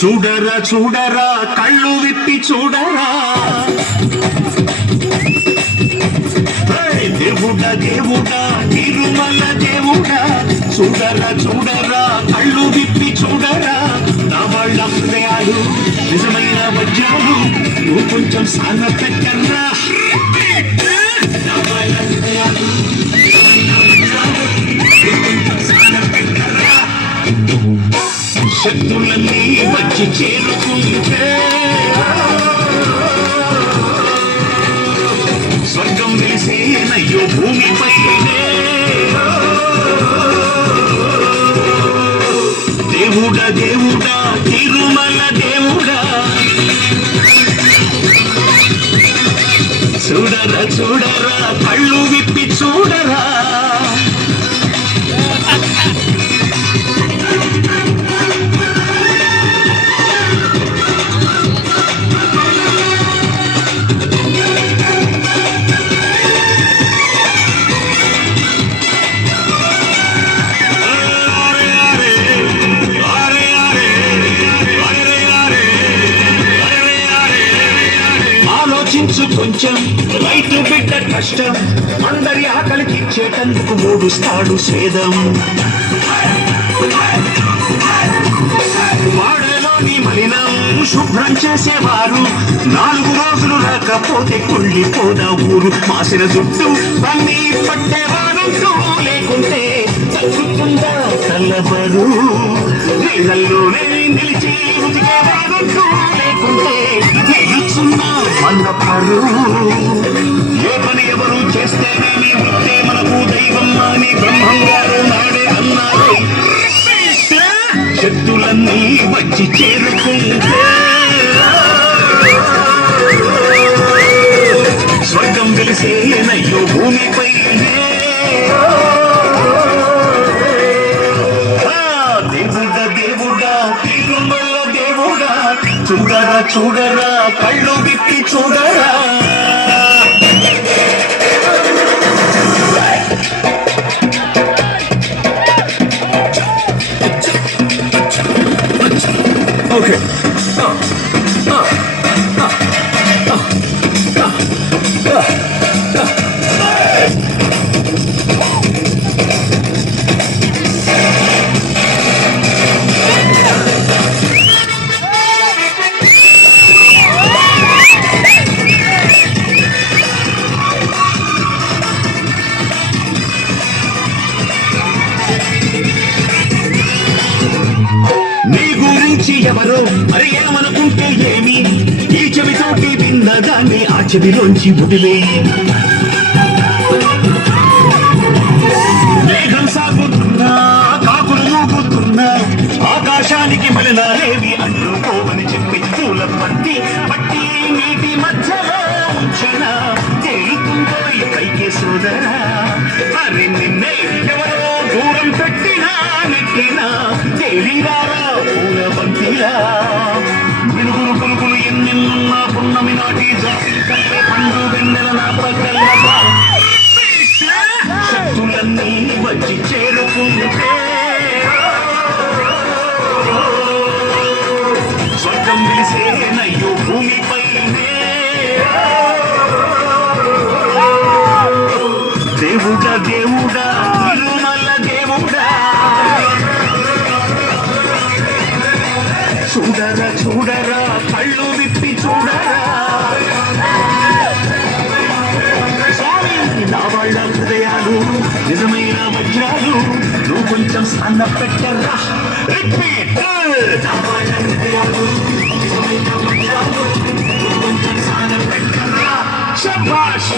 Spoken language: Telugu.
చూడరా చూడరా కళ్ళు విప్పి చూడరా దేవుడా దేవుడా తిరుమల దేవుడా చూడరా చూడరా కళ్ళు విప్పి చూడరా నా వాళ్ళ హృదయాలు నిజమైన వజ్రాలు నువ్వు కొంచెం సాన పెట్టరా నా వాళ్ళ హృదయాలు శక్తులన్నీ వచ్చి చేరుకుంటే స్వర్గం వెలిసేనయ్యో భూమిపైనే దేవుడా దేవుడా తిరుమల దేవుడా చూడరా చూడరా కళ్ళు విప్పి చూడరా కొంచెం రైతు బిడ్డ కష్టం అందరి ఆకలి తీర్చేటందుకు మూడుస్తాడు స్వేదం వాడలోని మలినం శుభ్రం చేసేవారు 4 రోజులు రాకపోతే కుళ్ళిపోదా ఊరు మాసిన జుట్టు పన్ని పట్టేవాడు లేకుంటే తగ్గుతుందా కలబరు నీళ్ళల్లోనే నిలిచి ఉతికేవాడు లేకుంటే నిలుచున్నా అన్నపరు ఏ పని ఎవరు చేస్తేనేమి ఉంటే మనకు దైవం అని బ్రహ్మంగారు నాడే అన్నారు శక్తులన్నీ వచ్చి చేరుకుంటే స్వర్గం వెలిసేనయ్యో భూమిపైనే దేవుడా దేవుడా తిరుమల దేవుడా చూడరా చూడరా కళ్ళు విప్పి చూడరా ఓకే నీ గురించి ఎవరో మరి ఏమనుకుంటే ఏమి ఈ చెవితోటి విన్నదాన్ని ఆ చెవిలోంచి వదిలే మేఘం సాగుతున్నా కాకులు మూగుతున్నా ఆకాశానికి మలినాలేవి అంటుకోమని చెప్పి పూల పట్టి పట్టి నీటి మధ్యలో ఉంచనా తేలుతుందో ఈ పైకి సోదరా మరి నిన్నే ఎవరో దూరం పెట్టినా నెట్టినా తేలిరారా పూల బంతిలా మినుగురు పులుగులు ఎన్నెన్నున్నా పున్నమి నాటి జాతి కల్లే పండు వెన్నెల నా ప్రకల్ల శక్తులన్నీ వచ్చి చేరుకుంటే స్వర్గం వెలిసేనయ్యో భూమిపైనే దేవుడా దేవుడా తిరుమల దేవుడా చూడరా చూడరా కళ్ళు విప్పి చూడరా స్వామి నా వాళ్ళ హృదయాలు నిజమైన వజ్రాలు నువ్వు కొంచెం సన్న పెట్టరా నా వాళ్ళ హృదయాలు నిజమైన వజ్రాలు నువ్వు కొంచెం సన్న పెట్టరా శభాష్